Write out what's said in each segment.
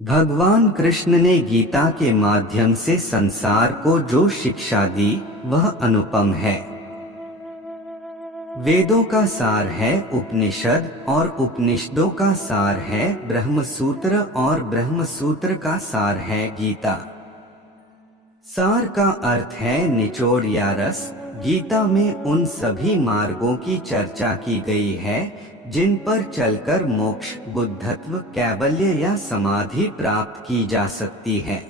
भगवान कृष्ण ने गीता के माध्यम से संसार को जो शिक्षा दी वह अनुपम है। वेदों का सार है उपनिषद और उपनिषदों का सार है ब्रह्मसूत्र और ब्रह्मसूत्र का सार है गीता। सार का अर्थ है निचोड़ या रस। गीता में उन सभी मार्गों की चर्चा की गई है जिन पर चलकर मोक्ष, बुद्धत्व, कैवल्य या समाधि प्राप्त की जा सकती है।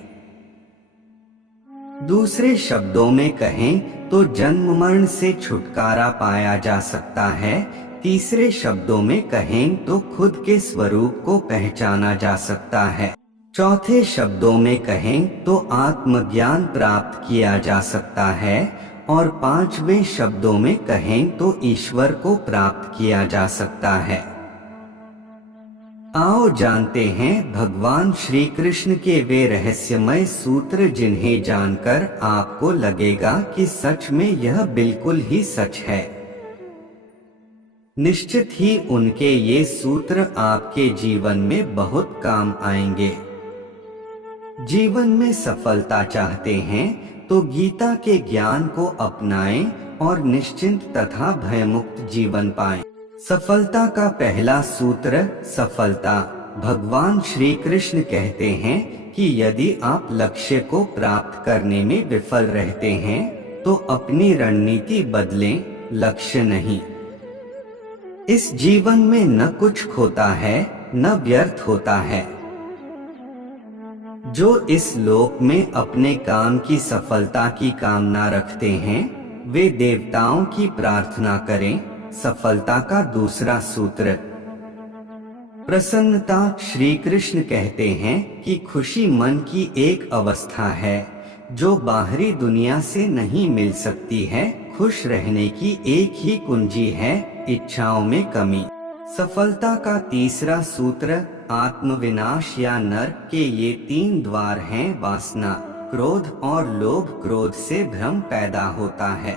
दूसरे शब्दों में कहें तो जन्म मरण से छुटकारा पाया जा सकता है। तीसरे शब्दों में कहें तो खुद के स्वरूप को पहचाना जा सकता है। चौथे शब्दों में कहें तो आत्मज्ञान प्राप्त किया जा सकता है और पांचवें शब्दों में कहें तो ईश्वर को प्राप्त किया जा सकता है। आओ जानते हैं भगवान श्री कृष्ण के वे रहस्यमय सूत्र जिन्हें जानकर आपको लगेगा कि सच में यह बिल्कुल ही सच है। निश्चित ही उनके ये सूत्र आपके जीवन में बहुत काम आएंगे। जीवन में सफलता चाहते हैं तो गीता के ज्ञान को अपनाएं और निश्चिंत तथा भयमुक्त जीवन पाएं। सफलता का पहला सूत्र सफलता। भगवान श्री कृष्ण कहते हैं कि यदि आप लक्ष्य को प्राप्त करने में विफल रहते हैं तो अपनी रणनीति बदलें, लक्ष्य नहीं। इस जीवन में न कुछ खोता है न व्यर्थ होता है। जो इस लोक में अपने काम की सफलता की कामना रखते हैं वे देवताओं की प्रार्थना करें। सफलता का दूसरा सूत्र प्रसन्नता। श्री कृष्ण कहते हैं कि खुशी मन की एक अवस्था है जो बाहरी दुनिया से नहीं मिल सकती है। खुश रहने की एक ही कुंजी है, इच्छाओं में कमी। सफलता का तीसरा सूत्र आत्मविनाश या नरक के ये तीन द्वार हैं वासना, क्रोध और लोभ। क्रोध से भ्रम पैदा होता है।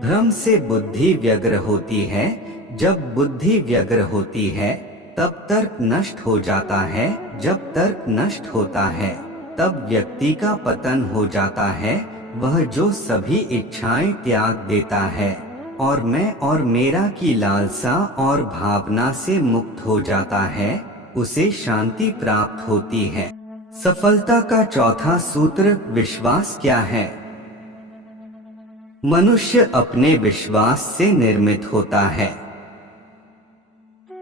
भ्रम से बुद्धि व्यग्र होती है। जब बुद्धि व्यग्र होती है तब तर्क नष्ट हो जाता है। जब तर्क नष्ट होता है तब व्यक्ति का पतन हो जाता है। वह जो सभी इच्छाएं त्याग देता है और मैं और मेरा की लालसा और भावना से मुक्त हो जाता है, उसे शांति प्राप्त होती है। सफलता का चौथा सूत्र विश्वास क्या है? मनुष्य अपने विश्वास से निर्मित होता है।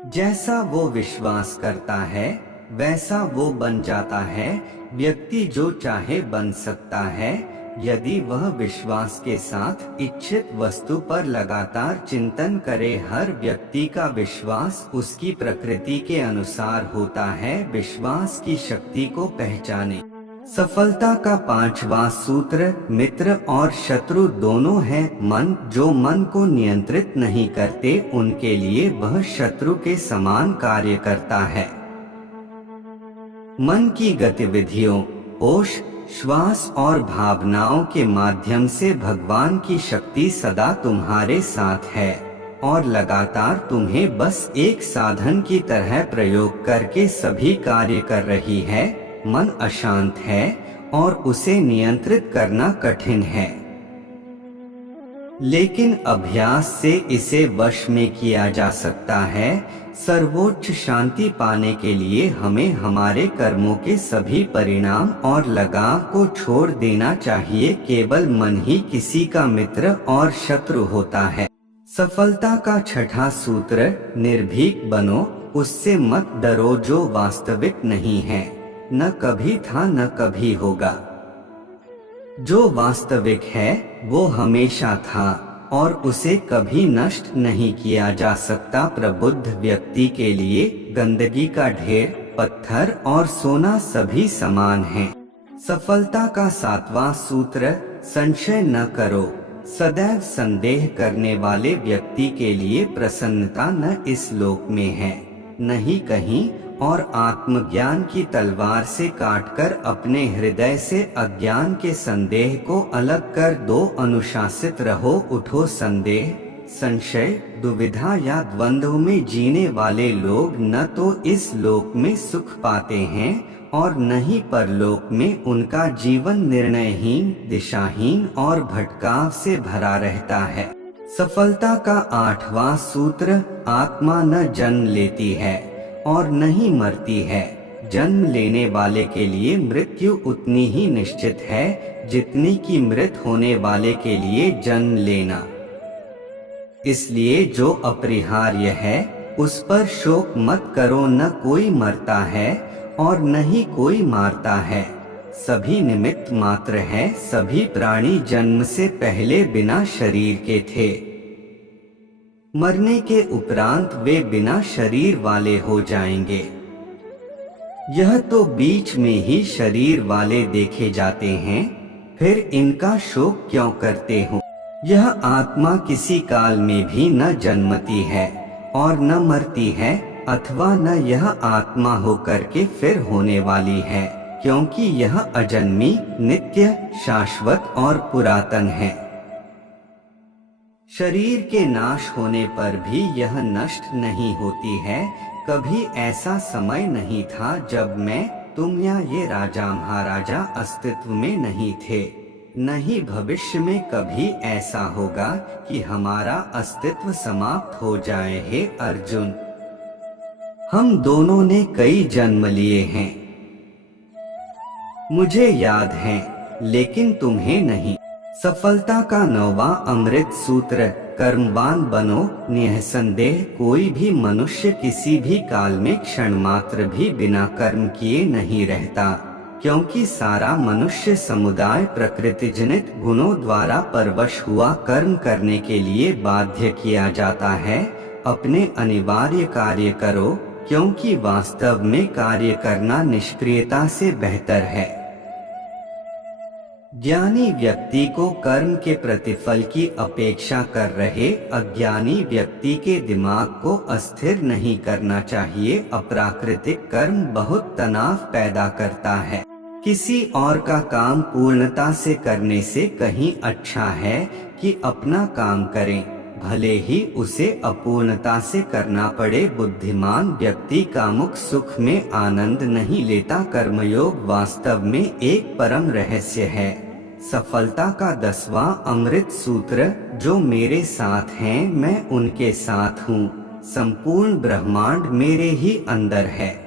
जैसा वो विश्वास करता है वैसा वो बन जाता है। व्यक्ति जो चाहे बन सकता है यदि वह विश्वास के साथ इच्छित वस्तु पर लगातार चिंतन करे। हर व्यक्ति का विश्वास उसकी प्रकृति के अनुसार होता है। विश्वास की शक्ति को पहचाने। सफलता का पांचवा सूत्र मित्र और शत्रु दोनों है। मन जो मन को नियंत्रित नहीं करते उनके लिए वह शत्रु के समान कार्य करता है। मन की गतिविधियों, होश, श्वास और भावनाओं के माध्यम से भगवान की शक्ति सदा तुम्हारे साथ है और लगातार तुम्हें बस एक साधन की तरह प्रयोग करके सभी कार्य कर रही है। मन अशांत है और उसे नियंत्रित करना कठिन है, लेकिन अभ्यास से इसे वश में किया जा सकता है। सर्वोच्च शांति पाने के लिए हमें हमारे कर्मों के सभी परिणाम और लगाव को छोड़ देना चाहिए। केवल मन ही किसी का मित्र और शत्रु होता है। सफलता का छठा सूत्र निर्भीक बनो। उससे मत डरो जो वास्तविक नहीं है, न कभी था न कभी होगा। जो वास्तविक है वो हमेशा था और उसे कभी नष्ट नहीं किया जा सकता। प्रबुद्ध व्यक्ति के लिए गंदगी का ढेर, पत्थर और सोना सभी समान हैं। सफलता का सातवां सूत्र संशय न करो। सदैव संदेह करने वाले व्यक्ति के लिए प्रसन्नता न इस लोक में है न ही कहीं, और आत्मज्ञान की तलवार से काटकर अपने हृदय से अज्ञान के संदेह को अलग कर दो। अनुशासित रहो, उठो संदेह, संशय, दुविधा या द्वंद्व में जीने वाले लोग न तो इस लोक में सुख पाते हैं और न ही परलोक में उनका जीवन निर्णयहीन, दिशाहीन और भटकाव से भरा रहता है। सफलता का 8वां सूत्र, आत्मा न जन्म लेती है और न ही मरती है। जन्म लेने वाले के लिए मृत्यु उतनी ही निश्चित है जितनी कि मृत होने वाले के लिए जन्म लेना। इसलिए जो अपरिहार्य है उस पर शोक मत करो। न कोई मरता है और न ही कोई मारता है, सभी निमित्त मात्र है। सभी प्राणी जन्म से पहले बिना शरीर के थे, मरने के उपरांत वे बिना शरीर वाले हो जाएंगे। यह तो बीच में ही शरीर वाले देखे जाते हैं, फिर इनका शोक क्यों करते हो? यह आत्मा किसी काल में भी न जन्मती है और न मरती है, अथवा न यह आत्मा होकर के फिर होने वाली है, क्योंकि यह अजन्मी, नित्य, शाश्वत और पुरातन है। शरीर के नाश होने पर भी यह नष्ट नहीं होती है। कभी ऐसा समय नहीं था जब मैं, तुम या ये राजा महाराजा अस्तित्व में नहीं थे। न ही भविष्य में कभी ऐसा होगा कि हमारा अस्तित्व समाप्त हो जाए। हे अर्जुन, हम दोनों ने कई जन्म लिए हैं, मुझे याद है, लेकिन तुम्हें नहीं। सफलता का 9वां अमृत सूत्र, कर्मवान बनो। निसंदेह कोई भी मनुष्य किसी भी काल में क्षण मात्र भी बिना कर्म किए नहीं रहता, क्योंकि सारा मनुष्य समुदाय प्रकृतिजनित गुणों द्वारा परवश हुआ कर्म करने के लिए बाध्य किया जाता है। अपने अनिवार्य कार्य करो, क्योंकि वास्तव में कार्य करना निष्क्रियता से बेहतर है। ज्ञानी व्यक्ति को कर्म के प्रतिफल की अपेक्षा कर रहे अज्ञानी व्यक्ति के दिमाग को अस्थिर नहीं करना चाहिए। अप्राकृतिक कर्म बहुत तनाव पैदा करता है। किसी और का काम पूर्णता से करने से कहीं अच्छा है कि अपना काम करें, भले ही उसे अपूर्णता से करना पड़े। बुद्धिमान व्यक्ति कामुक सुख में आनंद नहीं लेता। कर्मयोग वास्तव में एक परम रहस्य है। सफलता का 10वां अमृत सूत्र, जो मेरे साथ हैं मैं उनके साथ हूँ। संपूर्ण ब्रह्मांड मेरे ही अंदर है।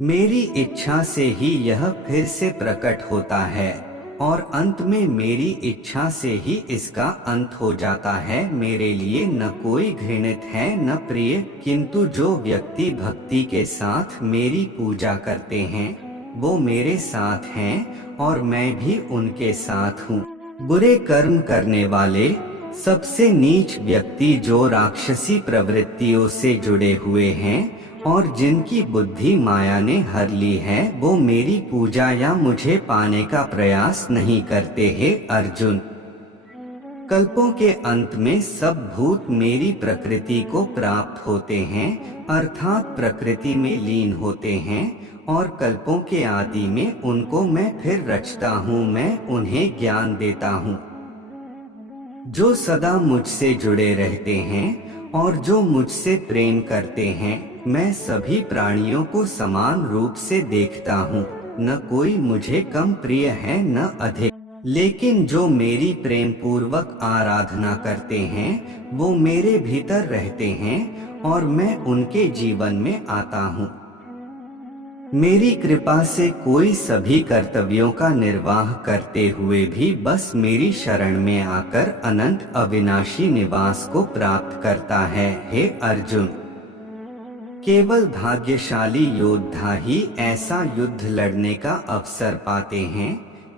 मेरी इच्छा से ही यह फिर से प्रकट होता है और अंत में मेरी इच्छा से ही इसका अंत हो जाता है। मेरे लिए न कोई घृणित है न प्रिय, किंतु जो व्यक्ति भक्ति के साथ मेरी पूजा करते हैं वो मेरे साथ हैं और मैं भी उनके साथ हूँ। बुरे कर्म करने वाले, सबसे नीच व्यक्ति जो राक्षसी प्रवृत्तियों से जुड़े हुए हैं और जिनकी बुद्धि माया ने हर ली है, वो मेरी पूजा या मुझे पाने का प्रयास नहीं करते हैं। अर्जुन, कल्पों के अंत में सब भूत मेरी प्रकृति को प्राप्त होते हैं, अर्थात प्रकृति में लीन होते हैं, और कल्पों के आदि में उनको मैं फिर रचता हूँ। मैं उन्हें ज्ञान देता हूँ। जो सदा मुझसे जुड़े रहते हैं और जो मुझसे प्रेम करते हैं, मैं सभी प्राणियों को समान रूप से देखता हूँ। न कोई मुझे कम प्रिय है न अधिक, लेकिन जो मेरी प्रेम पूर्वक आराधना करते हैं वो मेरे भीतर रहते हैं और मैं उनके जीवन में आता हूँ। मेरी कृपा से कोई सभी कर्तव्यों का निर्वाह करते हुए भी बस मेरी शरण में आकर अनंत अविनाशी निवास को प्राप्त करता है। हे अर्जुन, केवल भाग्यशाली योद्धा ही ऐसा युद्ध लड़ने का अवसर पाते हैं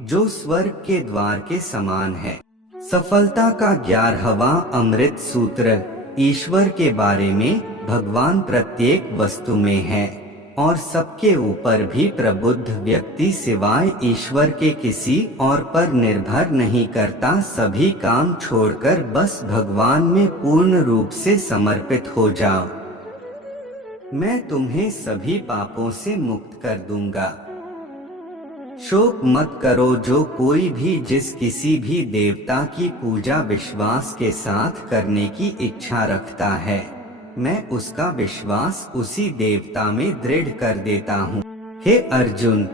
जो स्वर्ग के द्वार के समान है। सफलता का 11वां अमृत सूत्र, ईश्वर के बारे में। भगवान प्रत्येक वस्तु में है और सबके ऊपर भी प्रबुद्ध व्यक्ति सिवाय ईश्वर के किसी और पर निर्भर नहीं करता। सभी काम छोड़कर बस भगवान में पूर्ण रूप से समर्पित हो जाओ। मैं तुम्हें सभी पापों से मुक्त कर दूंगा। शोक मत करो, जो कोई भी जिस किसी भी देवता की पूजा विश्वास के साथ करने की इच्छा रखता है, मैं उसका विश्वास उसी देवता में दृढ़ कर देता हूँ। हे अर्जुन,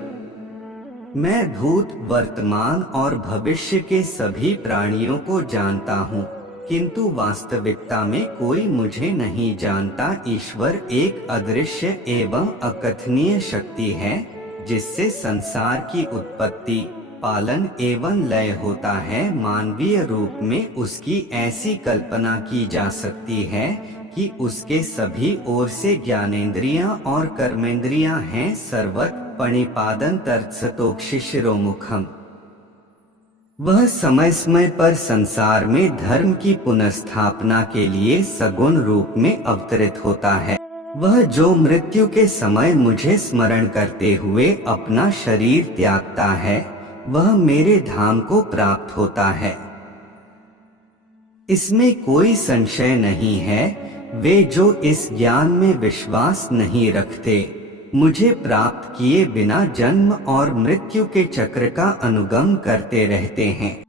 मैं भूत, वर्तमान और भविष्य के सभी प्राणियों को जानता हूँ, किंतु वास्तविकता में कोई मुझे नहीं जानता। ईश्वर एक अदृश्य एवं अकथनीय शक्ति है, जिससे संसार की उत्पत्ति, पालन एवं लय होता है। मानवीय रूप में उसकी ऐसी कल्पना की जा सकती है कि उसके सभी ओर से ज्ञानेंद्रियां और कर्मेंद्रियां हैं। सर्वत्र पणिपादं तत्सतोक्षि शिरोमुखम। वह समय समय पर संसार में धर्म की पुनर्स्थापना के लिए सगुण रूप में अवतरित होता है। वह जो मृत्यु के समय मुझे स्मरण करते हुए अपना शरीर त्यागता है, वह मेरे धाम को प्राप्त होता है, इसमें कोई संशय नहीं है। वे जो इस ज्ञान में विश्वास नहीं रखते, मुझे प्राप्त किए बिना जन्म और मृत्यु के चक्र का अनुगम करते रहते हैं।